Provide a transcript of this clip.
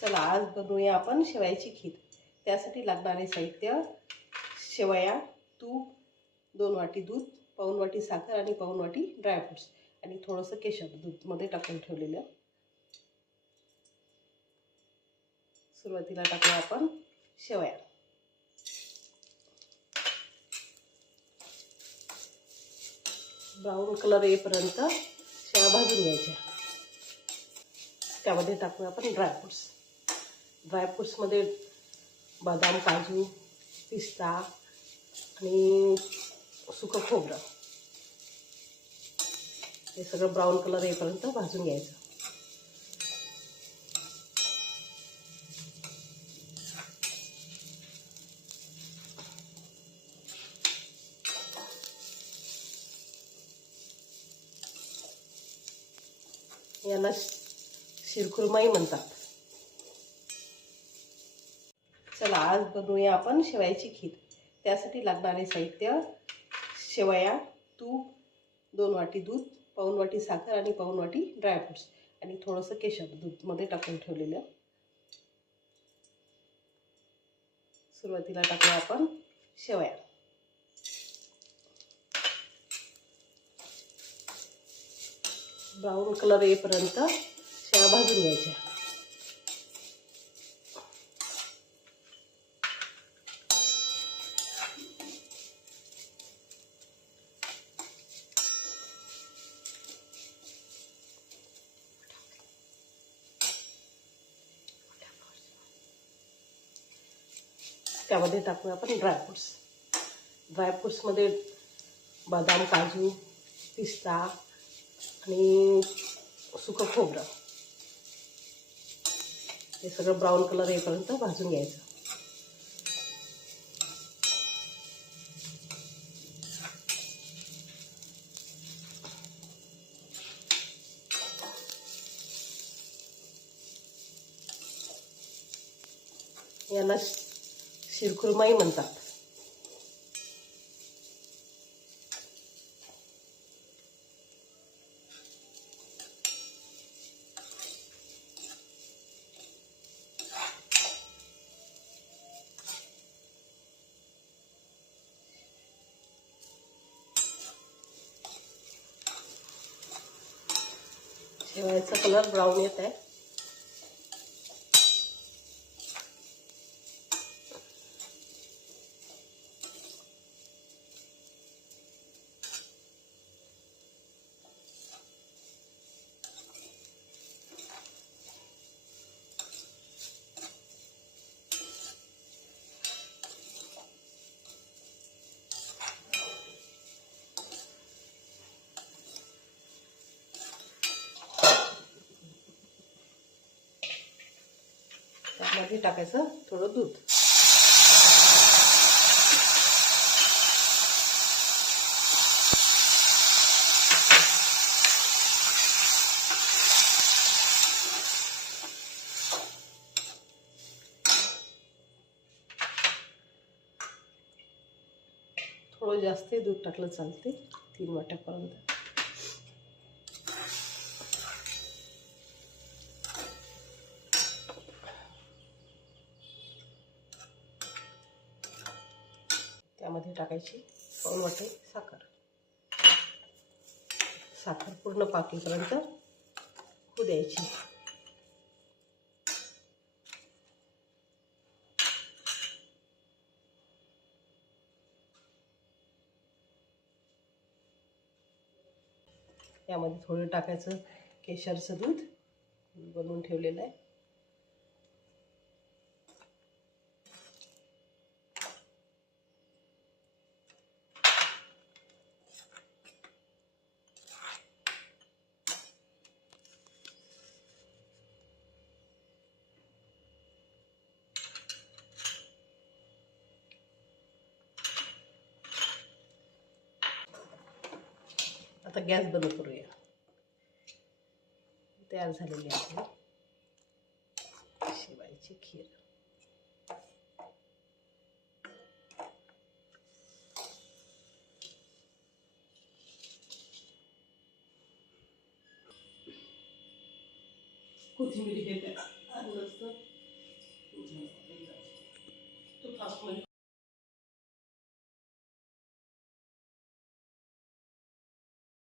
चला आज बनवूया आपण शेवयाची खीर। त्यासाठी लागणारे साहित्य: शेवया, तूप, 2 वाटी दूध, पाऊण वाटी साखर आणि पाऊण वाटी ड्रायफ्रुट्स आणि थोडंसं केशर दूध मध्ये टाकून ठेवलेलं। सुरुवातीला टाकूया आपण शेवया। ब्राऊन कलर येईपर्यंत शेवया भाजून घ्यायच्या। त्यामध्ये टाकूया आपण ड्रायफ्रुट्स मध्ये बदाम, काजू, पिस्ता आणि सुकं खोबरं हे सगळं ब्राऊन कलर येईपर्यंत भाजून घ्यायचं। याला शिरखुरमाई म्हणतात। चला आज बनवूया आपण शेवयाची खीर। त्यासाठी लागणारे साहित्य: शेवया, तूप, 2 वाटी दूध, पाऊण वाटी साखर आणि पाऊण वाटी ड्रायफ्रुट्स आणि थोडंसं केशर दूध मध्ये टाकून ठेवलेलं। सुरुवातीला टाकूया आपण शेवया। ब्राऊन कलर येईपर्यंत शेवया भाजून घ्यायच्या। त्यामध्ये टाकूया आपण ड्रायफ्रुट्स मध्ये बदाम, काजू, पिस्ता आणि सुकं खोबरं हे सगळं ब्राऊन कलर येईपर्यंत भाजून घ्यायचं। याला शिरखुरमाई म्हणतात। शेवयाचा कलर ब्राऊन येत आहे। त्यामध्ये टाकायचं थोडं दूध। थोडं जास्त दूध टाकलं चालते, 3 वाट्यापर्यंत। त्यामध्ये टाकायची पाऊण वाटी साखर पूर्ण पाकेपर्यंत होऊ द्यायची। यामध्ये थोडं टाकायचं केशरचं दूध बनवून ठेवलेलं आहे। आता गॅस बंद करूया। तयार झालेली आहे शेवयाची खीर। कोथिंबीर घेते।